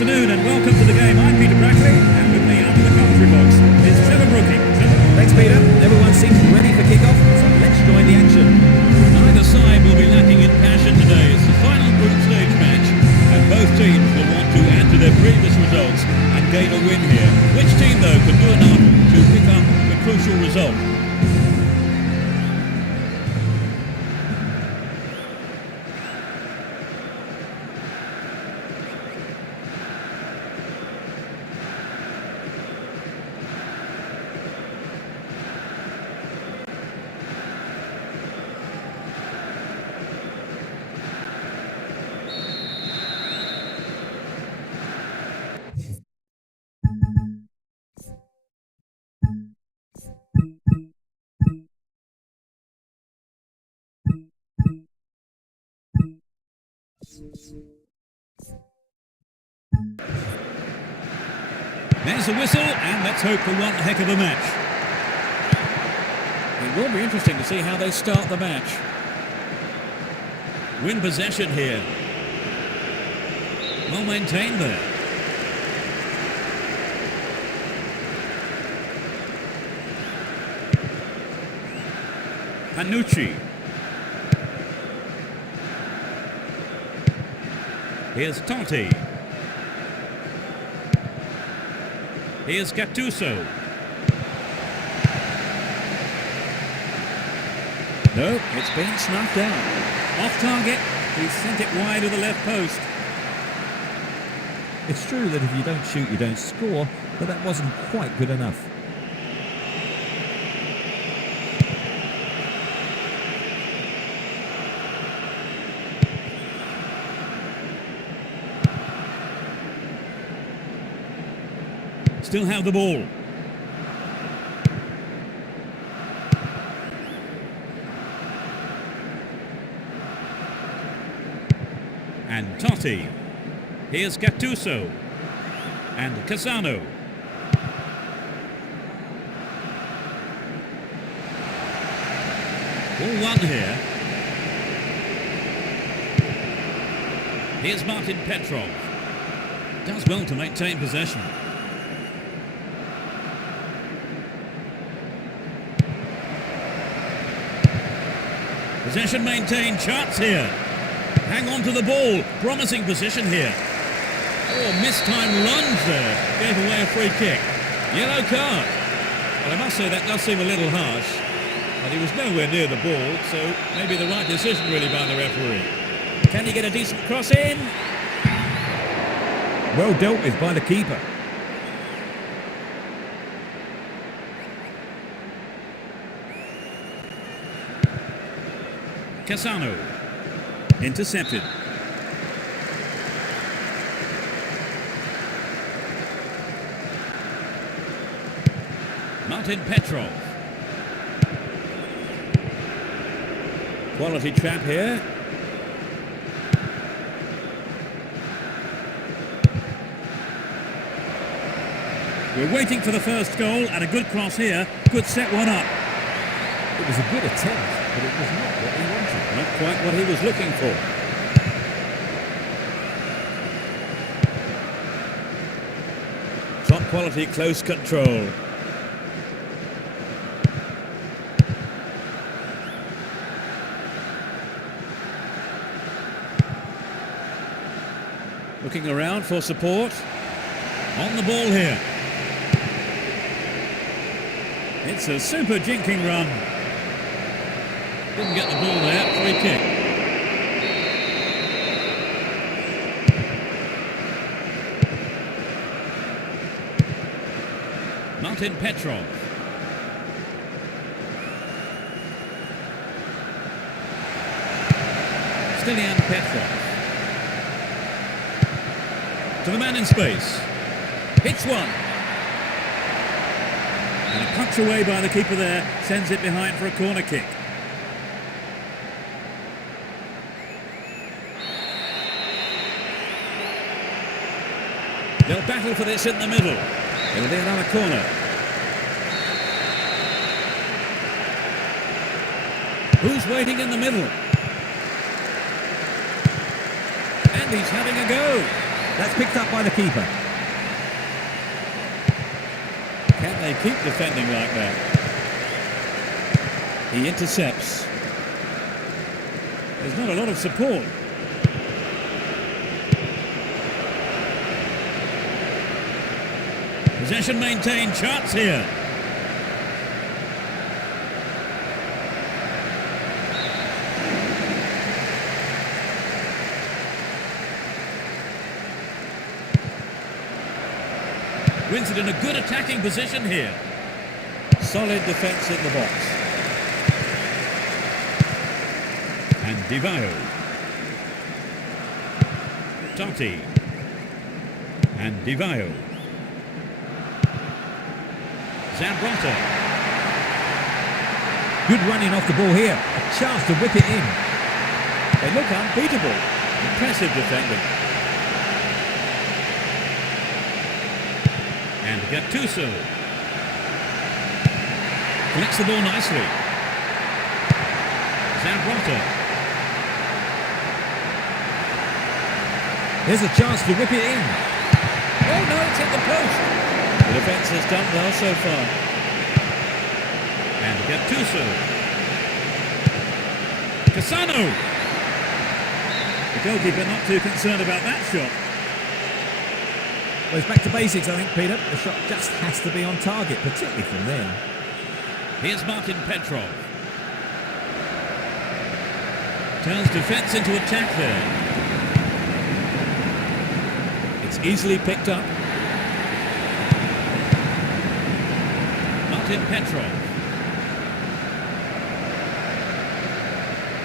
afternoon and welcome to the game. I'm Peter Brackley, and with me up in the commentary box is Trevor Brooking. Thanks, Peter. Everyone seems ready for kick-off, so let's join the action. Neither side will be lacking in passion today. It's the final group stage match, and both teams will want to add to their previous results and gain a win here. Which team, though, can do enough to pick up the crucial result? There's the whistle, and let's hope for one heck of a match. It will be interesting to see how they start the match. Win possession here. Well maintained there. Panucci. Here's Totti. Here's Gattuso. No, it's been snuffed out. Off target, he sent it wide of the left post. It's true that if you don't shoot, you don't score, but that wasn't quite good enough. Still have the ball. And Totti. Here's Gattuso. And Casano. Ball one here. Here's Martin Petrov. Does well to maintain possession. Possession maintained, chance here. Hang on to the ball, promising position here. Oh, mistimed lunge there, gave away a free kick. Yellow card. Well, I must say that does seem a little harsh, but he was nowhere near the ball, so maybe the right decision really by the referee. Can he get a decent cross in? Well dealt with by the keeper. Casano. Intercepted. Martin Petrov. Quality trap here. We're waiting for the first goal, and a good cross here could set one up. It was a good attempt, but it was not what he wanted. Not quite what he was looking for. Top quality close control. Looking around for support. On the ball here. It's a super jinking run. Didn't get the ball there, free kick. Martin Petrov. Stilian Petrov. To the man in space. Hits one. And a punch away by the keeper there, sends it behind for a corner kick. They'll battle for this in the middle. It'll be another corner. Who's waiting in the middle? And he's having a go. That's picked up by the keeper. Can they keep defending like that? He intercepts. There's not a lot of support. Possession maintained, chance here. Wins it in a good attacking position here. Solid defence in the box. And Di Vaio. Totti. And Di Vaio. Zambrotta. Good running off the ball here. A chance to whip it in. They look unbeatable. Impressive defending. And Gattuso. Collects the ball nicely. Zambrotta. There's a chance to whip it in. Oh no, it's hit the post. The defence has done well so far. And Gattuso. Cassano. The goalkeeper not too concerned about that shot. Well, it's back to basics, I think, Peter. The shot just has to be on target, particularly from there. Here's Martin Petrov. Turns defence into attack there. It's easily picked up. Martin Petrov.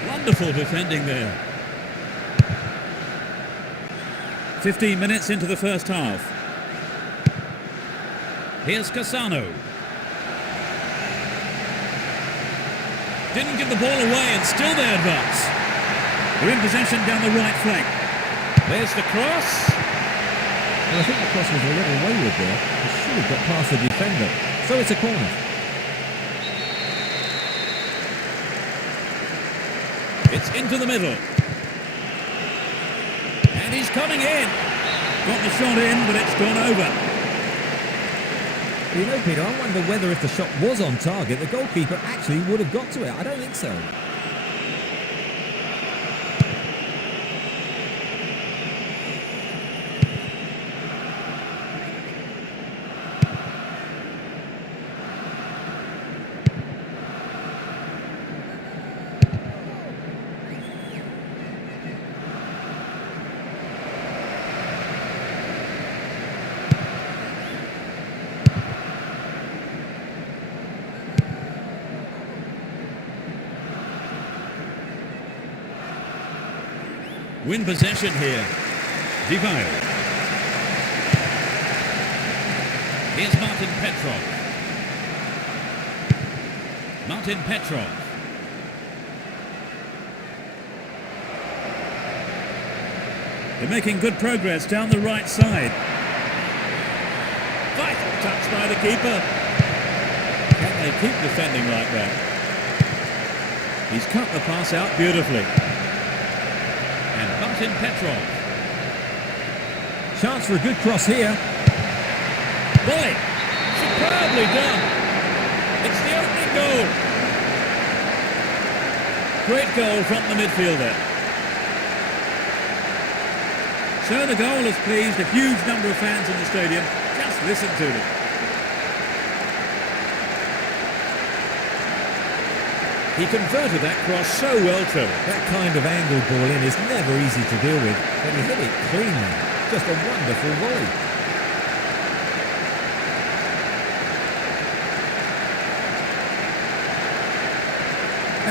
Wonderful defending there. 15 minutes into the first half. Here's Cassano. Didn't give the ball away and still they advance. They're in possession down the right flank. There's the cross. Well, I think the cross was a little wayward there. It should have got past the defender. So it's a corner. It's into the middle. And he's coming in. Got the shot in, but it's gone over. You know, Peter, I wonder whether if the shot was on target, the goalkeeper actually would have got to it. I don't think so. Win possession here. Di Vaio. Here's Martin Petrov. Martin Petrov. They're making good progress down the right side. Vital touch by the keeper. Can they keep defending like that? He's cut the pass out beautifully. And Martin Petrov. Chance for a good cross here. Volley. Superbly done. It's the opening goal. Great goal from the midfielder. So the goal has pleased a huge number of fans in the stadium. Just listen to them. He converted that cross so well, Trevor. That kind of angled ball in is never easy to deal with, but he hit it cleanly. Just a wonderful volley.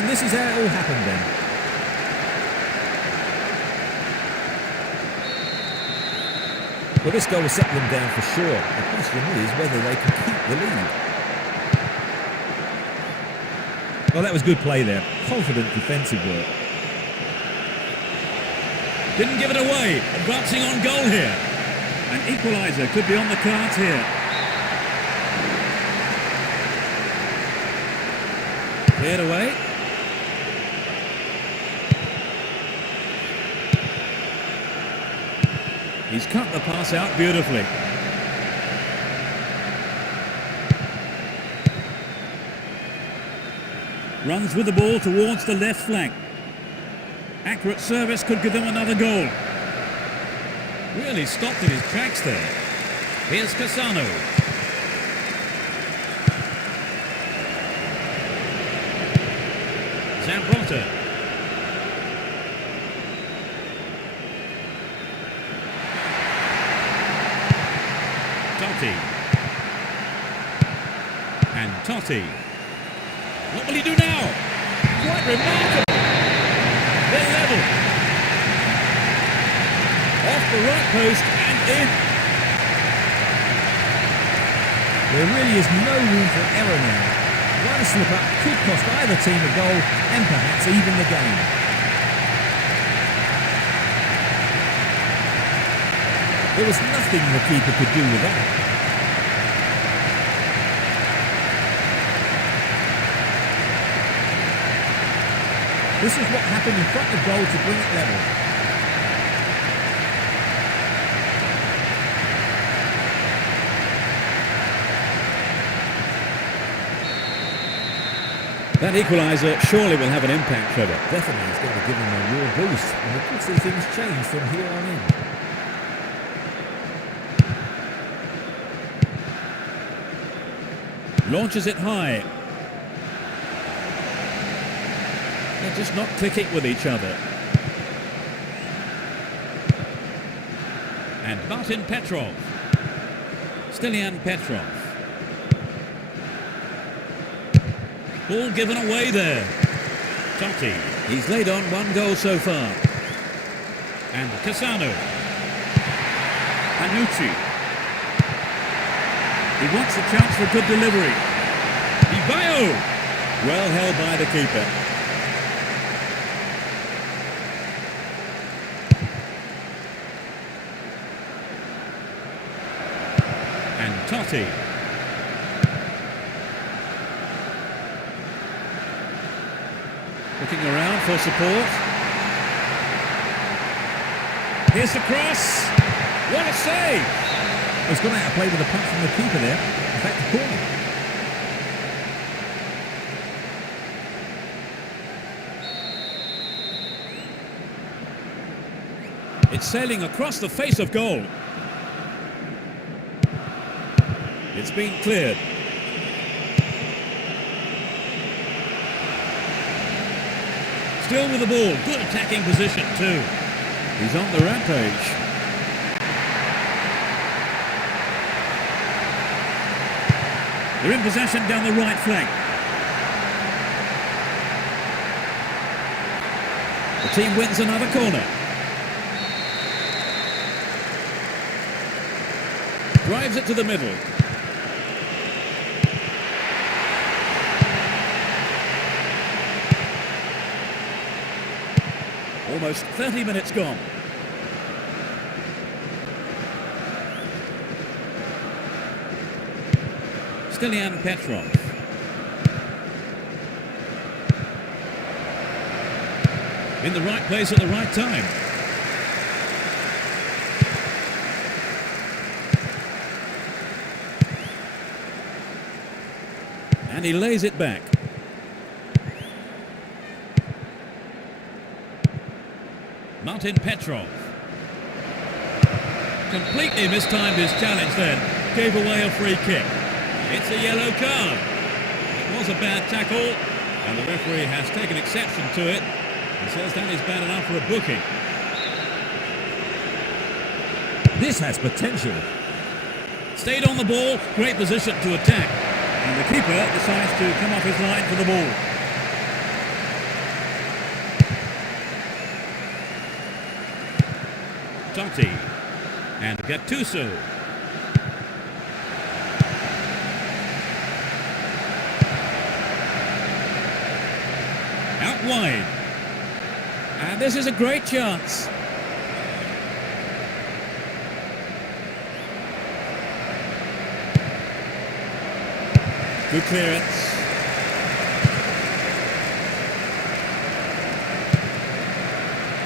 And this is how it all happened then. Well, this goal will set them down for sure. The question is whether they can keep the lead. Well, that was good play there. Confident defensive work. Didn't give it away. Advancing on goal here. An equaliser could be on the cards here. Cleared away. He's cut the pass out beautifully. Runs with the ball towards the left flank. Accurate service could give them another goal. Really stopped in his tracks there. Here's Cassano. Zambrotta. Totti. And Totti. What will he do now? Quite remarkable. They're level. Off the right post and in. There really is no room for error now. One slip-up could cost either team a goal and perhaps even the game. There was nothing the keeper could do with that. This is what happened in front of goal to bring it level. That equaliser surely will have an impact, Trevor. Definitely, it's going to give them a real boost, and we could see things change from here on in. Launches it high. They're just not clicking with each other. And Martin Petrov. Stilian Petrov. Ball given away there. Totti. He's laid on one goal so far. And Cassano. Panucci. He wants a chance for a good delivery. Ibayo. Well held by the keeper. And Totti. Looking around for support. Here's the cross. What a save! He's gone out of play with a punch from the keeper there. In fact, the corner. It's sailing across the face of goal. It's been cleared. Still with the ball. Good attacking position too. He's on the rampage. They're in possession down the right flank. The team wins another corner. Drives it to the middle. Almost 30 minutes gone. Stilian Petrov. In the right place at the right time. And he lays it back. Martin Petrov. Completely mistimed his challenge then. Gave away a free kick. It's a yellow card. It was a bad tackle, and the referee has taken exception to it. He says that is bad enough for a booking. This has potential. Stayed on the ball, great position to attack. And the keeper decides to come off his line for the ball. Totti and Gattuso. Out wide. And this is a great chance. Good clearance.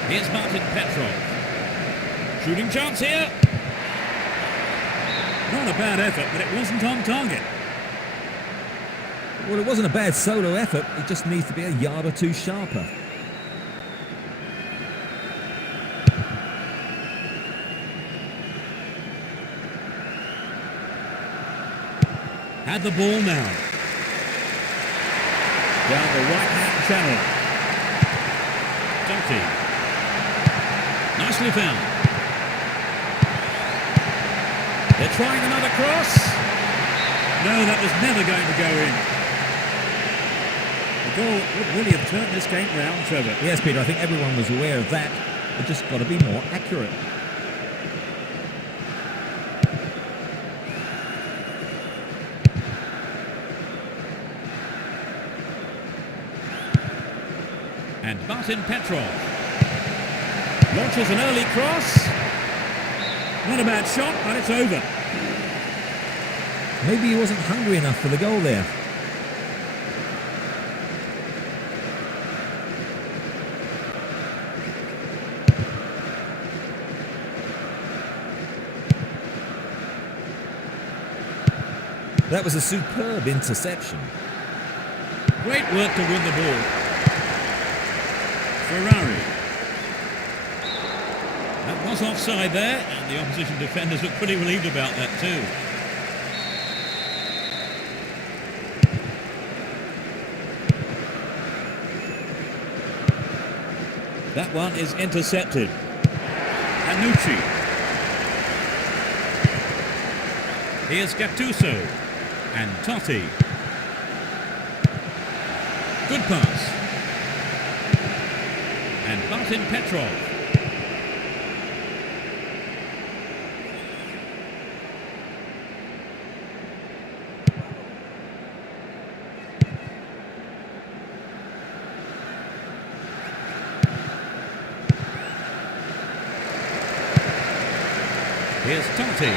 Here's Martin Petrov. Shooting chance here. Not a bad effort, but it wasn't on target. Well, it wasn't a bad solo effort. It just needs to be a yard or two sharper. Had the ball now. Down the right-hand channel. Totti. Nicely found. They're trying another cross. No, that was never going to go in. The goal would really have turned this game round, Trevor. Yes, Peter, I think everyone was aware of that. It just got to be more accurate. And Martin Petrov launches an early cross. Not a bad shot, but it's over. Maybe he wasn't hungry enough for the goal there. That was a superb interception. Great work to win the ball. Ferrari. That was offside there, and the opposition defenders look pretty relieved about that too. That one is intercepted. Anucci. Here's Gattuso. And Totti. Good pass. And Martin Petrov. Here's Totti.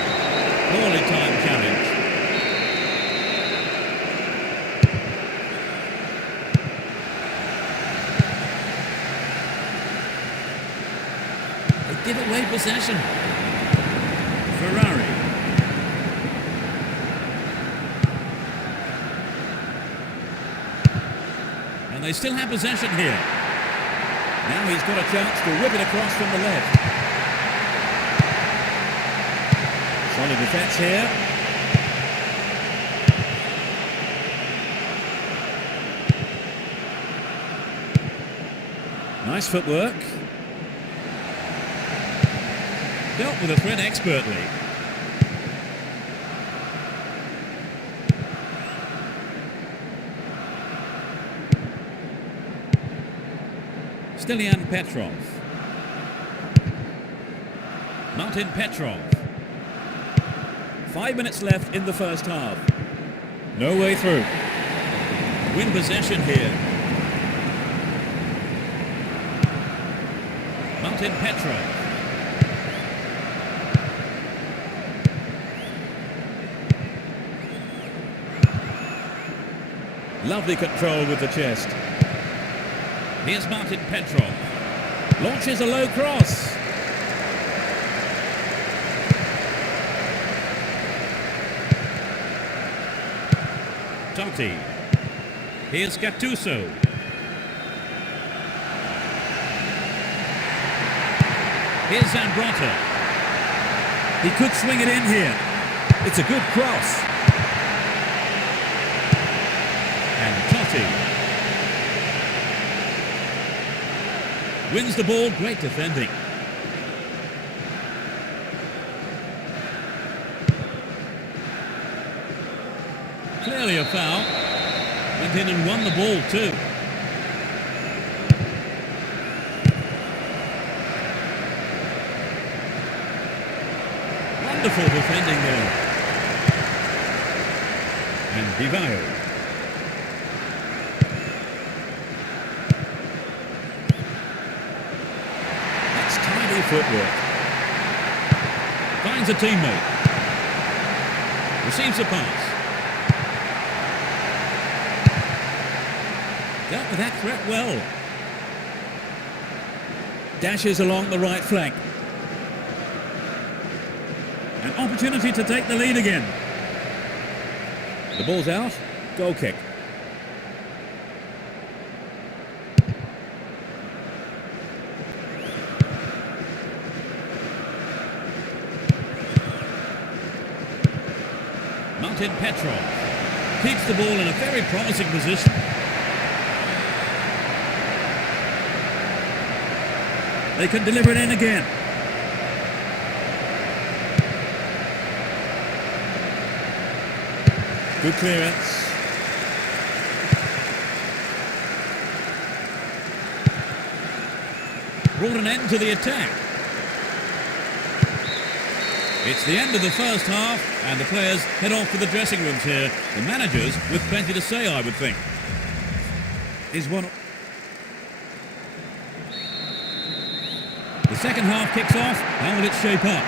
Poorly timed challenge. They give away possession. Ferrari. And they still have possession here. Now he's got a chance to whip it across from the left. Solid defence here. Nice footwork. Dealt with the threat expertly. Stilian Petrov. Martin Petrov. 5 minutes left in the first half. No way through. Win possession here. Martin Petrov. Lovely control with the chest. Here's Martin Petrov. Launches a low cross. Totti. Here's Gattuso. Here's Zambrotta. He could swing it in here. It's a good cross. And Totti. Wins the ball. Great defending. Clearly a foul. Went in and won the ball too. Wonderful defending there. And Divayo. That's tidy footwork. Finds a teammate. Receives a pass. Dealt with that threat well. Dashes along the right flank. An opportunity to take the lead again. The ball's out. Goal kick. Martin Petrov keeps the ball in a very promising position. They can deliver it in again. Good clearance. Brought an end to the attack. It's the end of the first half, and the players head off to the dressing rooms here. The managers with plenty to say, I would think. Is one. The second half kicks off. How will it shape up?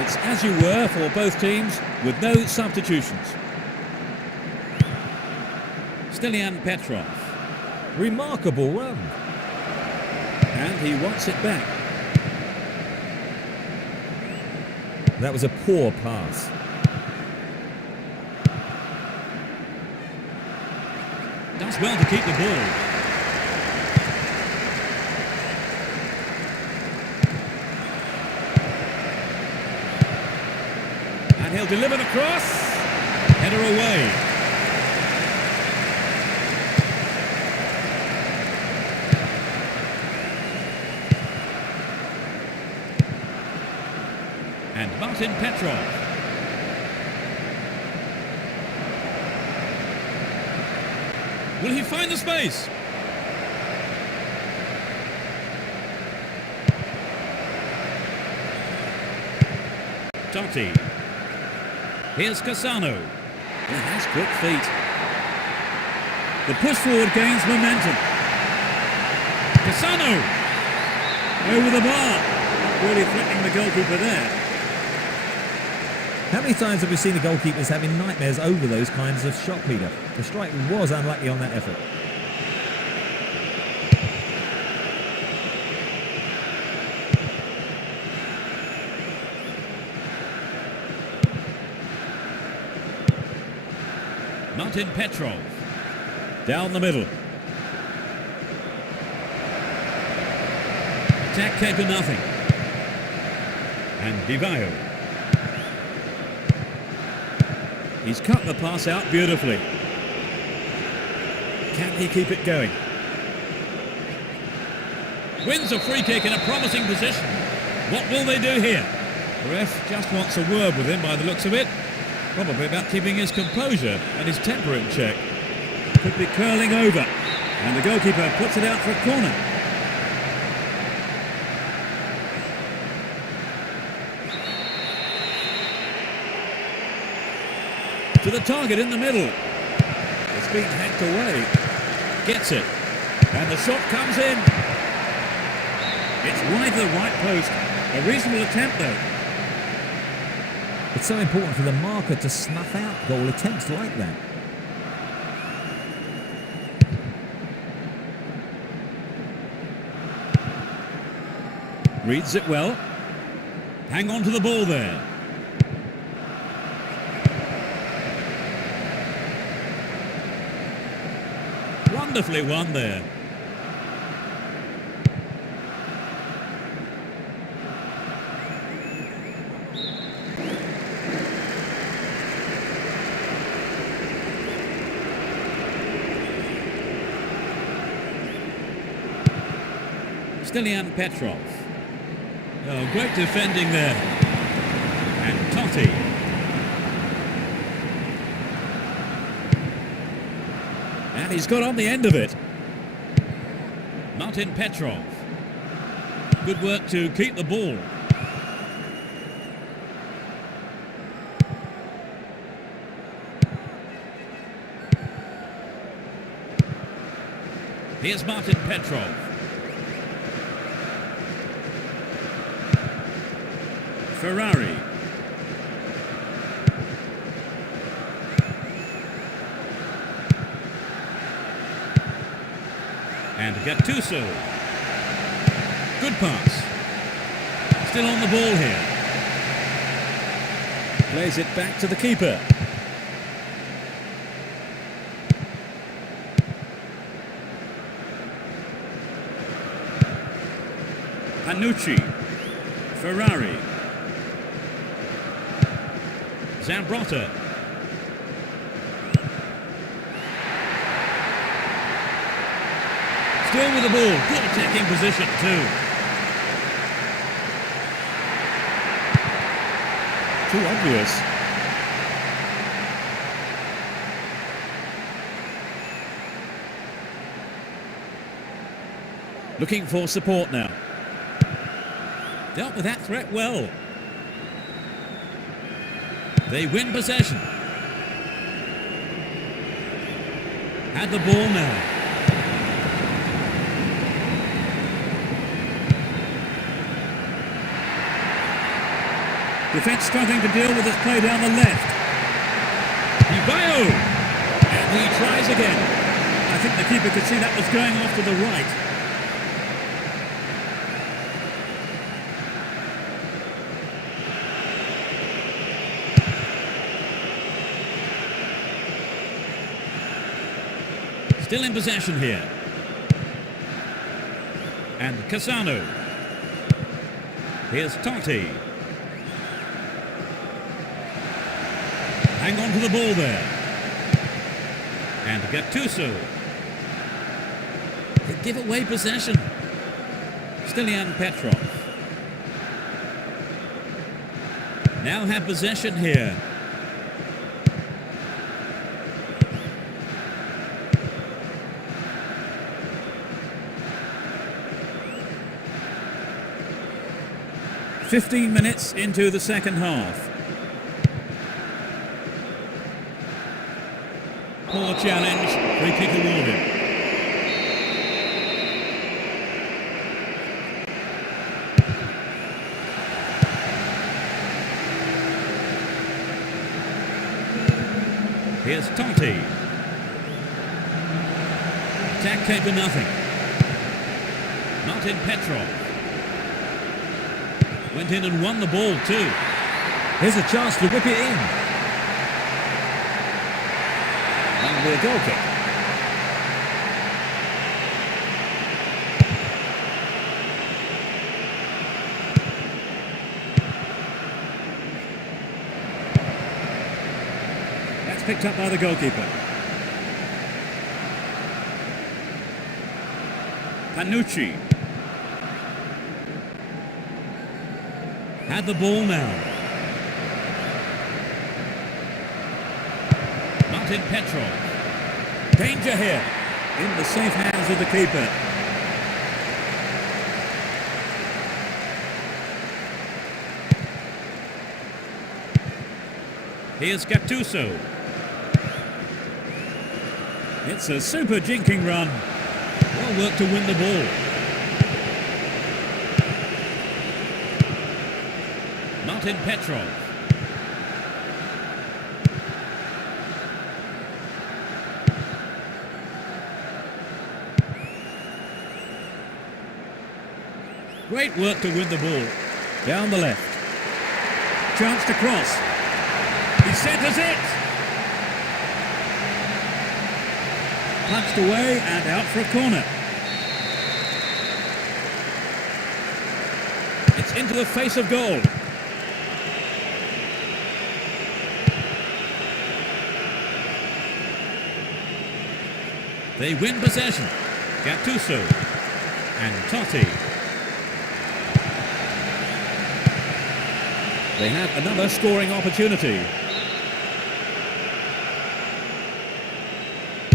It's as you were for both teams, with no substitutions. Stilian Petrov. Remarkable run. And he wants it back. That was a poor pass. Does well to keep the ball. And he'll deliver the cross. Header away. And Martin Petrov. Will he find the space? Totti. Here's Cassano. He has quick feet. The push forward gains momentum. Cassano! Over the bar. Really flicking the goalkeeper there. How many times have we seen the goalkeepers having nightmares over those kinds of shot, Peter? The strike was unlucky on that effort. Martin Petrov. Down the middle. Attack came to nothing. And Divayo. He's cut the pass out beautifully. Can he keep it going? Wins a free kick in a promising position. What will they do here? The ref just wants a word with him by the looks of it. Probably about keeping his composure and his temper in check. Could be curling over. And the goalkeeper puts it out for a corner. To the target in the middle. It's been hacked away. Gets it. And the shot comes in. It's wide to the right post. A reasonable attempt though. It's so important for the marker to snuff out goal attempts like that. Reads it well. Hang on to the ball there. Wonderfully won there. Stilian Petrov. Oh, great defending there. And Totti. And he's got on the end of it. Martin Petrov. Good work to keep the ball. Here's Martin Petrov. Ferrari. And Gattuso. Good pass. Still on the ball here. Plays it back to the keeper. Panucci. Ferrari. Zambrotta. Still with the ball. Good attacking position too. Too obvious. Looking for support now. Dealt with that threat well. They win possession. Had the ball now. Defence struggling to deal with this play down the left. Ibayo! And he tries again. I think the keeper could see that was going off to the right. Still in possession here. And Cassano. Here's Totti. Hang on to the ball there. And Gattuso. They give away possession. Stilian Petrov. Now have possession here. "15 minutes into the second half. Poor challenge, free kick awarded. Here's Totti. Attack came to nothing. Martin Petrov. Went in and won the ball too. Here's a chance to whip it in. That'll be a goal kick. That's picked up by the goalkeeper. Panucci. Had the ball now. Martin Petrov. Danger here. In the safe hands of the keeper. Here's Gattuso. It's a super jinking run. Well worked to win the ball. Martin Petrov. Great work to win the ball. Down the left. Chance to cross. He centres it. Punched away and out for a corner. It's into the face of goal. They win possession. Gattuso and Totti. They have another scoring opportunity.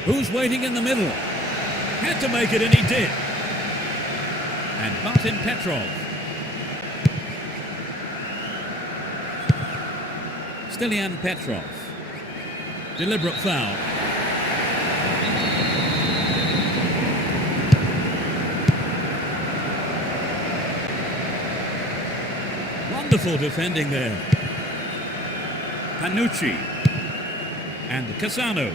Who's waiting in the middle? Had to make it and he did. And Martin Petrov. Stilian Petrov. Deliberate foul. Wonderful defending there. Panucci and Cassano.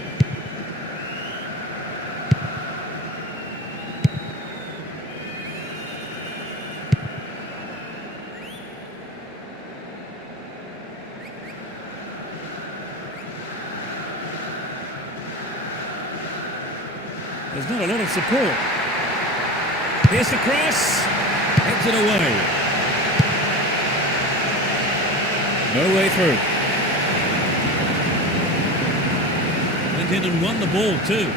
There's not a lot of support. Here's the cross. Heads it away. No way through. Went in and won the ball too.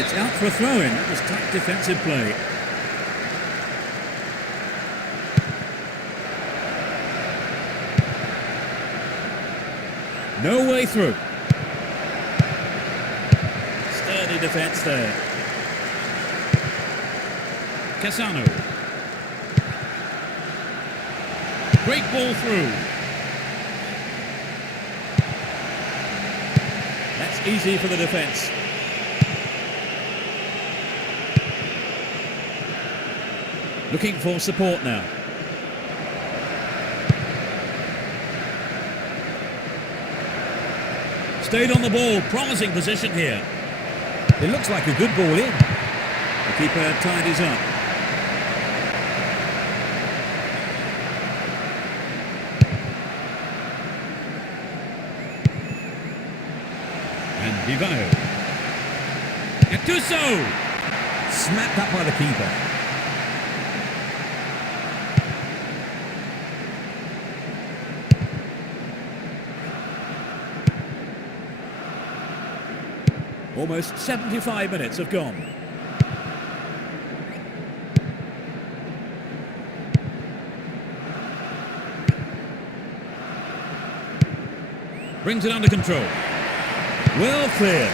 It's out for a throw-in. That was tight defensive play. No way through. Sturdy defence there. Cassano. Great ball through. That's easy for the defence. Looking for support now. Stayed on the ball, promising position here. It looks like a good ball in. The keeper tidies up. And Divayo. Gattuso! Snapped up by the keeper. Almost 75 minutes have gone. Brings it under control. Well cleared.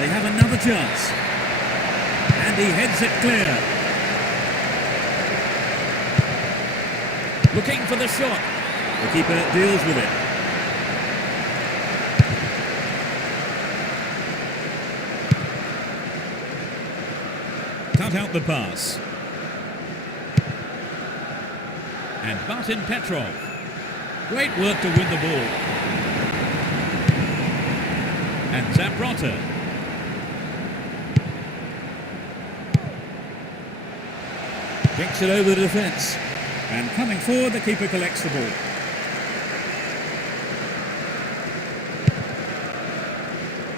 They have another chance. And he heads it clear. Looking for the shot. The keeper deals with it. Cut out the pass. And Martin Petrov. Great work to win the ball. And Zambrota. Kicks it over the defence. And coming forward, the keeper collects the ball.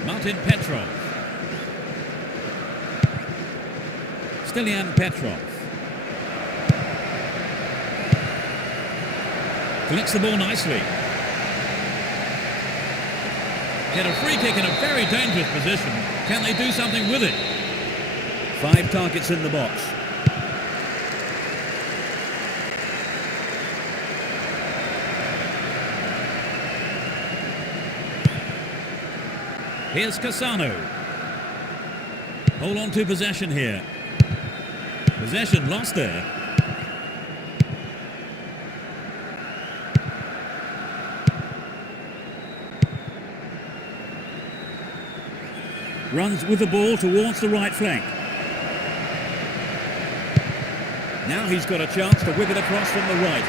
Martin Petrov. Stilian Petrov. Collects the ball nicely. Get a free kick in a very dangerous position. Can they do something with it? 5 targets in the box. Here's Cassano. Hold on to possession here. Possession lost there. Runs with the ball towards the right flank. Now he's got a chance to whip it across from the right.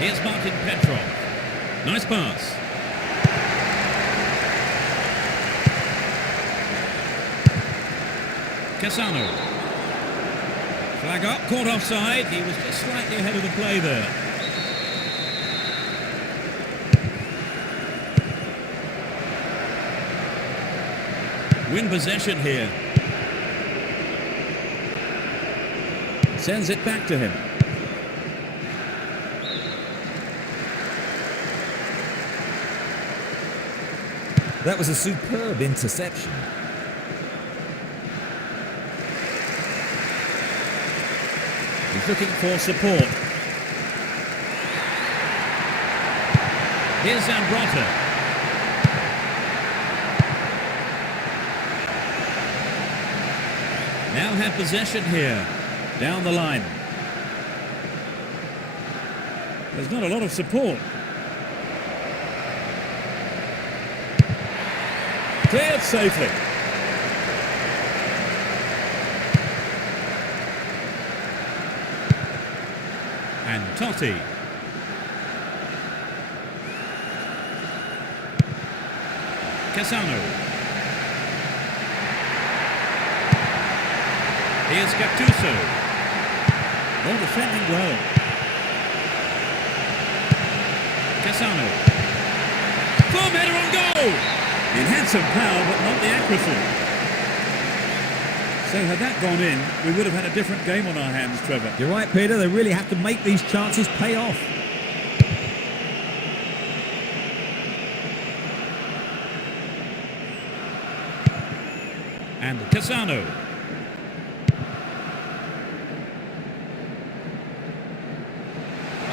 Here's Martin Petrov. Nice pass. Cassano. Flag up, caught offside. He was just slightly ahead of the play there. Win possession here. Sends it back to him. That was a superb interception. He's looking for support. Here's Zambrota. Now have possession here. Down the line. There's not a lot of support. Cleared safely. And Totti. Cassano. Here's Gattuso. Oh, defending well. Cassano. Firm header on goal. It had some power, but not the accuracy. So had that gone in, we would have had a different game on our hands, Trevor. You're right, Peter. They really have to make these chances pay off. And Cassano.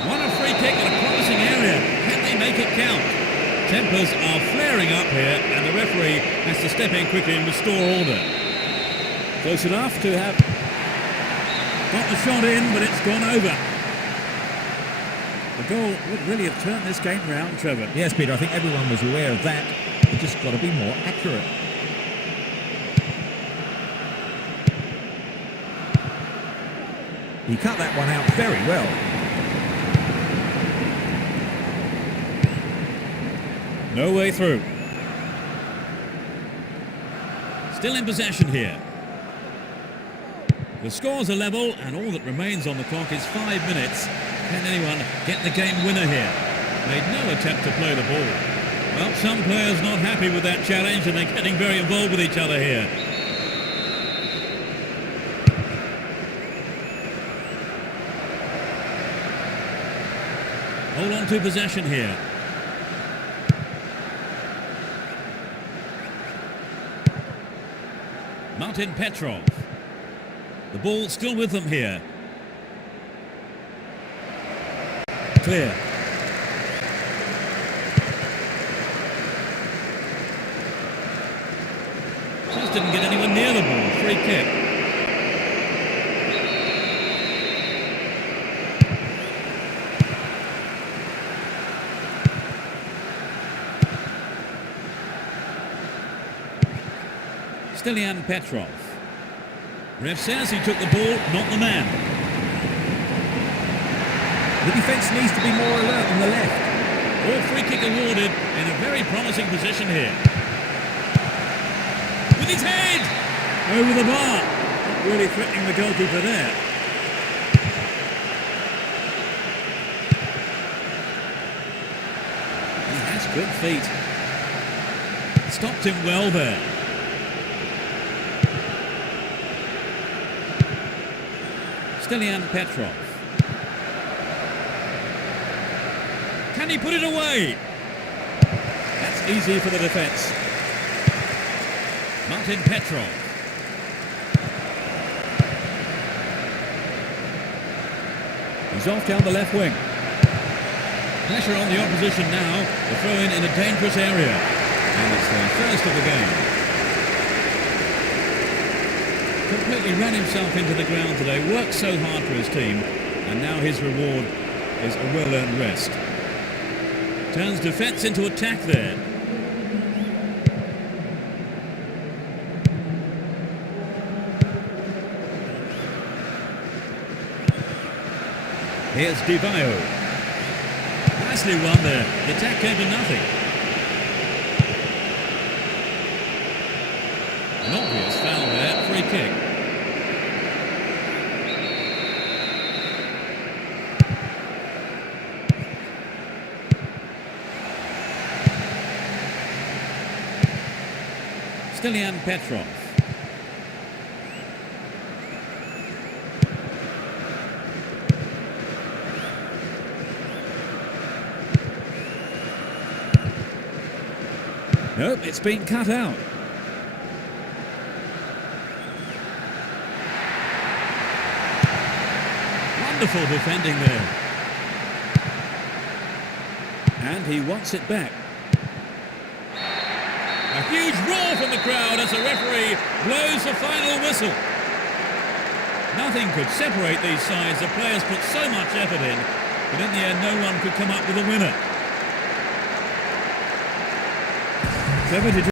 Won a free kick in a promising area. Can they make it count? Tempers are flaring up here, and the referee has to step in quickly and restore order. Close enough to have got the shot in, but it's gone over. The goal would really have turned this game round, Trevor. Yes, Peter, I think everyone was aware of that. They just got to be more accurate. He cut that one out very well. No way through. Still in possession here. The scores are level, and all that remains on the clock is 5 minutes. Can anyone get the game winner here? Made no attempt to play the ball. Well, some players not happy with that challenge, and they're getting very involved with each other here. Hold on to possession here. Martin Petrov. The ball still with them here. Clear. Just didn't get anywhere near the ball. Free kick. Stilian Petrov. Ref says he took the ball, not the man. The defence needs to be more alert on the left. All free kick awarded in a very promising position here. With his head! Over the bar. Not really threatening the goalkeeper there. He has good feet. Stopped him well there. Stilian Petrov. Can he put it away? That's easy for the defence. Martin Petrov. He's off down the left wing. Pressure on the opposition now. The throw in a dangerous area. And it's the first of the game. Completely ran himself into the ground today, worked so hard for his team, and now his reward is a well-earned rest. Turns defence into attack there. Here's Di Vaio. Nicely won there. The attack came to nothing. An obvious foul there, free kick. Stilian Petrov. Nope, it's been cut out. Wonderful defending there. And he wants it back. A huge roar from the crowd as the referee blows the final whistle. Nothing could separate these sides. The players put so much effort in, but in the end no one could come up with a winner. Trevor, did you